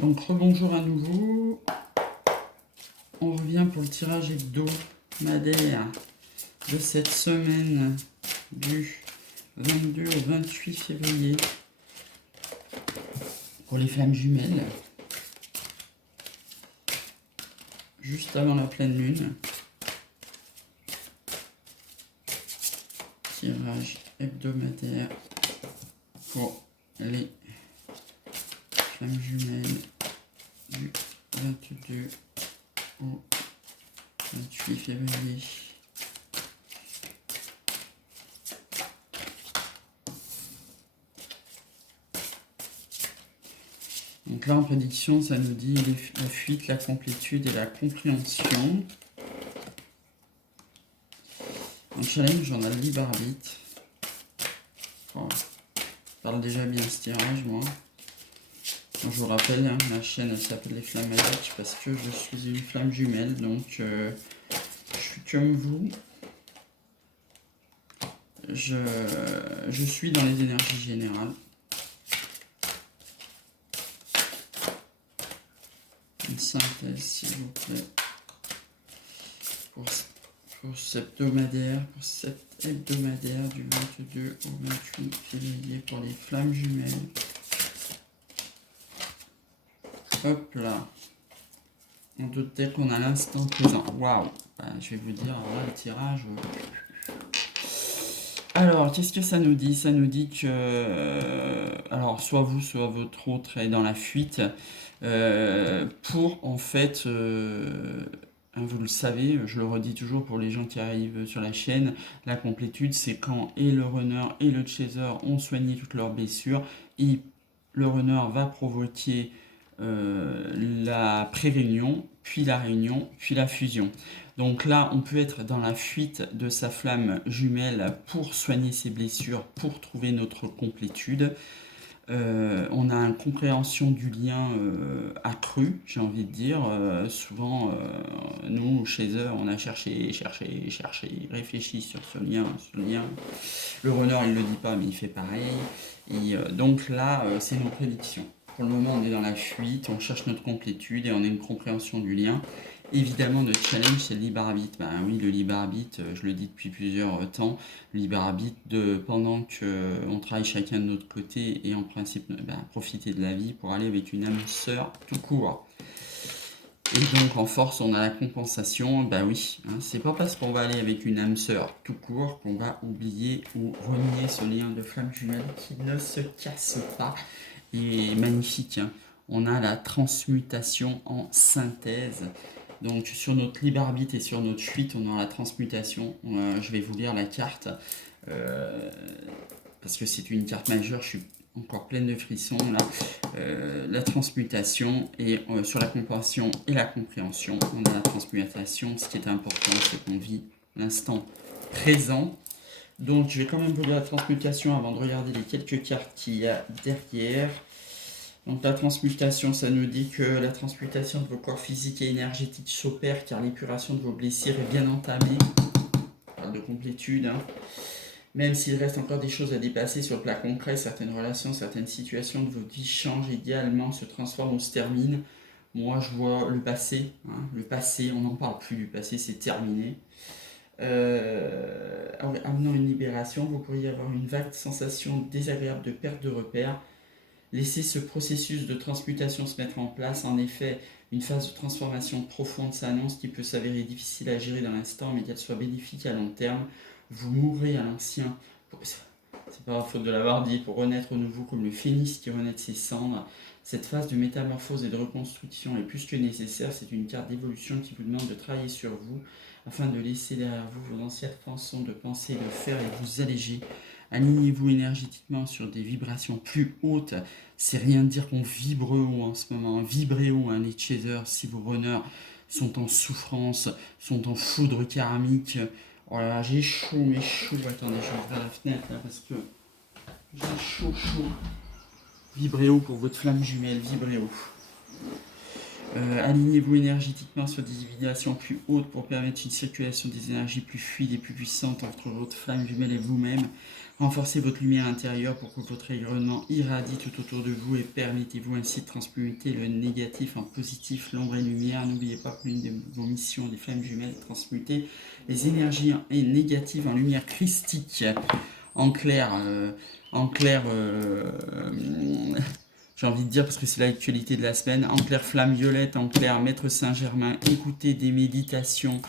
Donc rebonjour à nouveau. On revient pour le tirage hebdomadaire de cette semaine du 22 au 28 février pour les flammes jumelles, juste avant la pleine lune. Tirage hebdomadaire pour les flammes jumelles du 22 au 28 février. Donc là en prédiction ça nous dit la fuite, la complétude et la compréhension. En challenge on a le libre arbitre. Oh, je parle déjà bien ce tirage moi. Donc, je vous rappelle, hein, ma chaîne elle s'appelle les Flammes Magiques parce que je suis une flamme jumelle, donc je suis comme vous. Je suis dans les énergies générales. Une synthèse s'il vous plaît pour cet hebdomadaire du 22 au 28 février pour les flammes jumelles. Hop là. On doutait qu'on a l'instant présent. Waouh. Je vais vous dire, là, le tirage. Alors, qu'est-ce que ça nous dit? Ça nous dit que, alors, soit vous, soit votre autre est dans la fuite. Pour, en fait, vous le savez, je le redis toujours pour les gens qui arrivent sur la chaîne, la complétude, c'est quand et le runner et le chaser ont soigné toutes leurs blessures. Et le runner va provoquer la pré-réunion, puis la réunion, puis la fusion. Donc là, on peut être dans la fuite de sa flamme jumelle pour soigner ses blessures, pour trouver notre complétude. On a une compréhension du lien accrue, j'ai envie de dire. Souvent, nous, chez eux, on a cherché, réfléchi sur ce lien. Le runner, il ne le dit pas, mais il fait pareil. Et donc là, c'est nos prédictions. Pour le moment, on est dans la fuite, on cherche notre complétude et on a une compréhension du lien. Évidemment, notre challenge, c'est le libre arbitre. Ben oui, le libre arbitre, je le dis depuis plusieurs temps, le libre arbitre, pendant qu'on travaille chacun de notre côté et en principe, profiter de la vie pour aller avec une âme sœur tout court. Et donc en force, on a la compensation. Ben oui, hein, c'est pas parce qu'on va aller avec une âme sœur tout court qu'on va oublier ou renier ce lien de flamme jumelle qui ne se casse pas. Et magnifique, hein. On a la transmutation en synthèse. Donc sur notre libre arbitre et sur notre fuite, on a la transmutation. Je vais vous lire la carte parce que c'est une carte majeure. Je suis encore pleine de frissons là. La transmutation et sur la compréhension et la compréhension, on a la transmutation. Ce qui est important, c'est qu'on vit l'instant présent. Donc je vais quand même vous lire la transmutation avant de regarder les quelques cartes qu'il y a derrière. Donc la transmutation, ça nous dit que la transmutation de vos corps physiques et énergétiques s'opère car l'épuration de vos blessures est bien entamée. On parle de complétude, hein. Même s'il reste encore des choses à dépasser sur le plan concret, certaines relations, certaines situations de votre vie changent également, se transforment ou se terminent. Moi je vois le passé, hein. Le passé, on n'en parle plus du passé, c'est terminé. Amenant une libération, vous pourriez avoir une vague sensation désagréable de perte de repères. Laissez ce processus de transmutation se mettre en place. En effet, une phase de transformation profonde s'annonce qui peut s'avérer difficile à gérer dans l'instant, mais qu'elle soit bénéfique à long terme. Vous mourrez à l'ancien. C'est pas la faute de l'avoir dit, pour renaître au nouveau comme le phénix qui renaît de ses cendres. Cette phase de métamorphose et de reconstruction est plus que nécessaire. C'est une carte d'évolution qui vous demande de travailler sur vous afin de laisser derrière vous vos anciennes façons de penser et de faire et vous alléger. Alignez-vous énergétiquement sur des vibrations plus hautes. C'est rien de dire qu'on vibre haut en ce moment. Vibrez haut, hein, les chasers, si vos runners sont en souffrance, sont en foudre karmique. Oh là là, j'ai chaud, mais chaud. Attendez, je vais ouvrir la fenêtre là parce que j'ai chaud. Vibrez haut pour votre flamme jumelle, vibrez haut. Alignez-vous énergétiquement sur des vibrations plus hautes pour permettre une circulation des énergies plus fluide et plus puissante entre votre flamme jumelle et vous-même. Renforcez votre lumière intérieure pour que votre rayonnement irradie tout autour de vous et permettez-vous ainsi de transmuter le négatif en positif, l'ombre et lumière. N'oubliez pas que l'une de vos missions des flammes jumelles est de transmuter les énergies négatives en lumière christique. En clair, j'ai envie de dire, parce que c'est l'actualité de la semaine, en clair flamme violette, en clair maître Saint-Germain, écoutez des méditations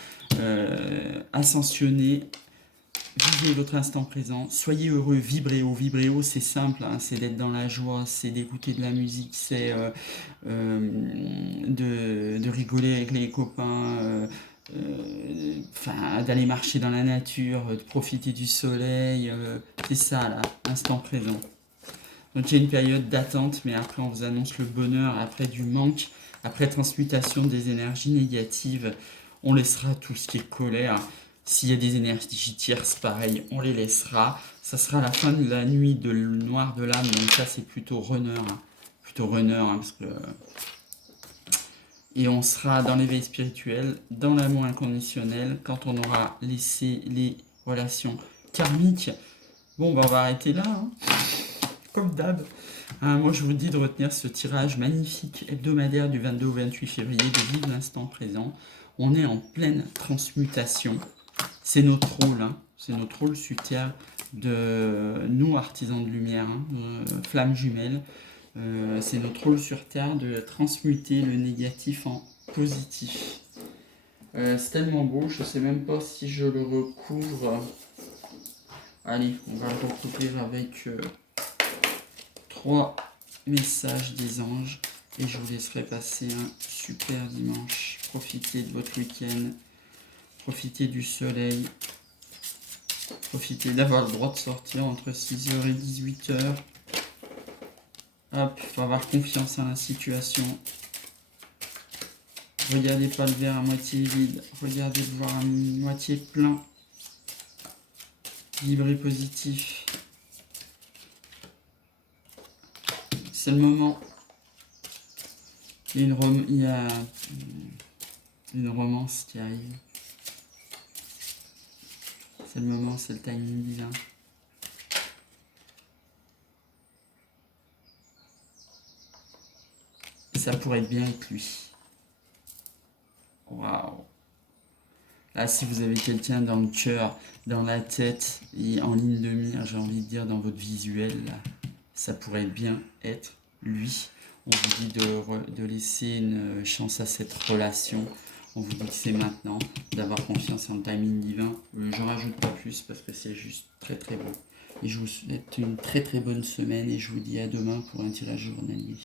ascensionnées, vivez votre instant présent, soyez heureux, vibrez haut, c'est simple, hein, c'est d'être dans la joie, c'est d'écouter de la musique, c'est de rigoler avec les copains, d'aller marcher dans la nature, de profiter du soleil, c'est ça là, instant présent. Donc il y a une période d'attente, mais après on vous annonce le bonheur, après du manque, après transmutation des énergies négatives, on laissera tout ce qui est colère. S'il y a des énergies tierces, pareil, on les laissera. Ça sera la fin de la nuit de noir de l'âme, donc ça c'est plutôt runner, parce que... Et on sera dans l'éveil spirituel, dans l'amour inconditionnel, quand on aura laissé les relations karmiques. Bon, on va arrêter là, hein, comme d'hab. Moi, je vous dis de retenir ce tirage magnifique hebdomadaire du 22 au 28 février, de vivre l'instant présent. On est en pleine transmutation. C'est notre rôle, hein. C'est notre rôle sur Terre de nous, artisans de lumière, hein, flammes jumelles. C'est notre rôle sur Terre de transmuter le négatif en positif. C'est tellement beau, je ne sais même pas si je le recouvre. Allez, on va le recouvrir avec 3 messages des anges et je vous laisserai passer un super dimanche. Profitez de votre week-end, profitez du soleil, profitez d'avoir le droit de sortir entre 6h et 18h. Hop, faut avoir confiance en la situation. Regardez pas le verre à moitié vide, regardez le voir à moitié plein. Vibrez positif. C'est le moment. Il y a une romance qui arrive. C'est le moment, c'est le timing divin. Ça pourrait bien être lui. Waouh. Là, si vous avez quelqu'un dans le cœur, dans la tête et en ligne de mire, j'ai envie de dire dans votre visuel, là, ça pourrait bien être lui. On vous dit de laisser une chance à cette relation. On vous dit que c'est maintenant, d'avoir confiance en le timing divin. Je rajoute pas plus parce que c'est juste très très beau. Et je vous souhaite une très très bonne semaine et je vous dis à demain pour un tirage journalier.